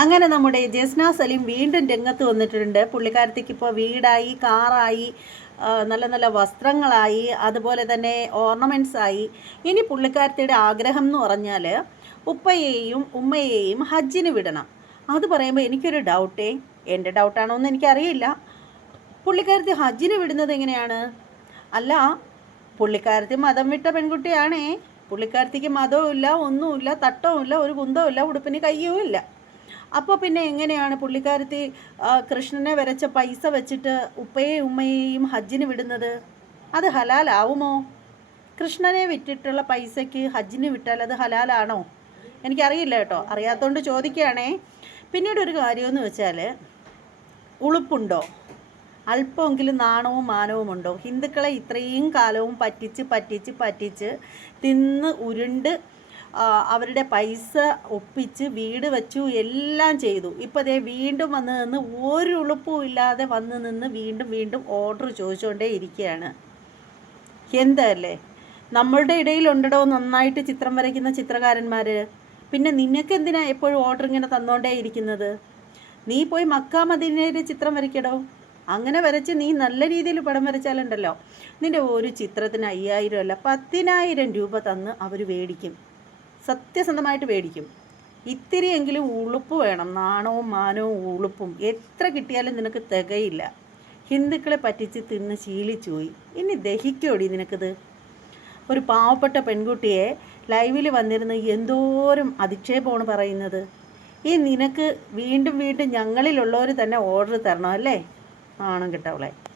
അങ്ങനെ നമ്മുടെ ജസ്ന സലീം വീണ്ടും രംഗത്ത് വന്നിട്ടുണ്ട്. പുള്ളിക്കാരത്തേക്ക് ഇപ്പോൾ വീടായി കാറായി നല്ല നല്ല വസ്ത്രങ്ങളായി അതുപോലെ തന്നെ ഓർണമെന്റ്സ് ആയി. ഇനി പുള്ളിക്കാരത്തിയുടെ ആഗ്രഹം എന്ന് പറഞ്ഞാൽ ഉപ്പയെയും ഉമ്മയെയും ഹജ്ജിന് വിടണം. അത് പറയുമ്പോൾ എനിക്കൊരു ഡൗട്ടേ എന്റെ ഡൗട്ടാണോ എന്ന് എനിക്കറിയില്ല. പുള്ളിക്കാരത്തി ഹജ്ജിന് വിടുന്നത് എങ്ങനെയാണ്? അല്ല പുള്ളിക്കാരത്തി മതം വിട്ട പെൺകുട്ടിയാണേ. പുള്ളിക്കാരത്തിക്ക് മതവും ഇല്ല ഒന്നുമില്ല തട്ടവും ഇല്ല ഒരു കുന്തവും ഇല്ല ഉടുപ്പിന് കയ്യും ഇല്ല അപ്പോൾ പിന്നെ എങ്ങനെയാണ് പുള്ളിക്കാരത്തി കൃഷ്ണനെ വരച്ച പൈസ വെച്ചിട്ട് ഉപ്പയെയും ഉമ്മയെയും ഹജ്ജിന് വിടുന്നത്? അത് ഹലാലാവുമോ? കൃഷ്ണനെ വിറ്റിട്ടുള്ള പൈസയ്ക്ക് ഹജ്ജിന് വിട്ടാൽ അത് ഹലാലാണോ? എനിക്കറിയില്ല കേട്ടോ. അറിയാത്തതുകൊണ്ട് ചോദിക്കുകയാണേ. പിന്നീട് ഒരു കാര്യമെന്ന് വെച്ചാൽ ഉളുപ്പുണ്ടോ? അല്പമെങ്കിലും നാണവും മാനവും ഉണ്ടോ? ഹിന്ദുക്കളെ ഇത്രയും കാലവും പറ്റിച്ച് പറ്റിച്ച് പറ്റിച്ച് തിന്ന് ഉരുണ്ട് അവരുടെ പൈസ ഒപ്പിച്ച് വീട് വെച്ചു എല്ലാം ചെയ്തു. ഇപ്പോൾ ദേ വീണ്ടും വന്ന് നിന്ന് ഒരു ഉളുപ്പും ഇല്ലാതെ വന്ന് നിന്ന് വീണ്ടും വീണ്ടും ഓർഡർ ചോദിച്ചുകൊണ്ടേ ഇരിക്കുകയാണ്. എന്തല്ലേ നമ്മളുടെ ഇടയിലുണ്ടോ നന്നായിട്ട് ചിത്രം വരയ്ക്കുന്ന ചിത്രകാരന്മാർ പിന്നെ നിനക്ക് എന്തിനാ എപ്പോഴും ഓർഡർ ഇങ്ങനെ തന്നോണ്ടേ ഇരിക്കുന്നത്? നീ പോയി മക്ക മദീനയുടെ ചിത്രം വരയ്ക്കടോ. അങ്ങനെ വരച്ച് നീ നല്ല രീതിയിൽ പടം വരച്ചാലുണ്ടല്ലോ. നിന്റെ ഒരു ചിത്രത്തിന് അയ്യായിരം അല്ല പത്തിനായിരം രൂപ തന്ന് അവർ മേടിക്കും. സത്യസന്ധമായിട്ട് മേടിക്കും. ഇത്തിരിയെങ്കിലും ഉളുപ്പ് വേണം. നാണവും മാനവും ഉളുപ്പും. എത്ര കിട്ടിയാലും നിനക്ക് തികയില്ല. ഹിന്ദുക്കളെ പറ്റിച്ച് തിന്ന് ശീലിച്ചു പോയി. ഇനി ദഹിക്കോടി നിനക്കിത്? ഒരു പാവപ്പെട്ട പെൺകുട്ടിയെ ലൈവിൽ വന്നിരുന്ന് എന്തോരം അധിക്ഷേപമാണ് പറയുന്നത്. ഈ നിനക്ക് വീണ്ടും വീണ്ടും ഞങ്ങളിലുള്ളവർ തന്നെ ഓർഡർ തരണം അല്ലേ? ആണം കിട്ടവളെ.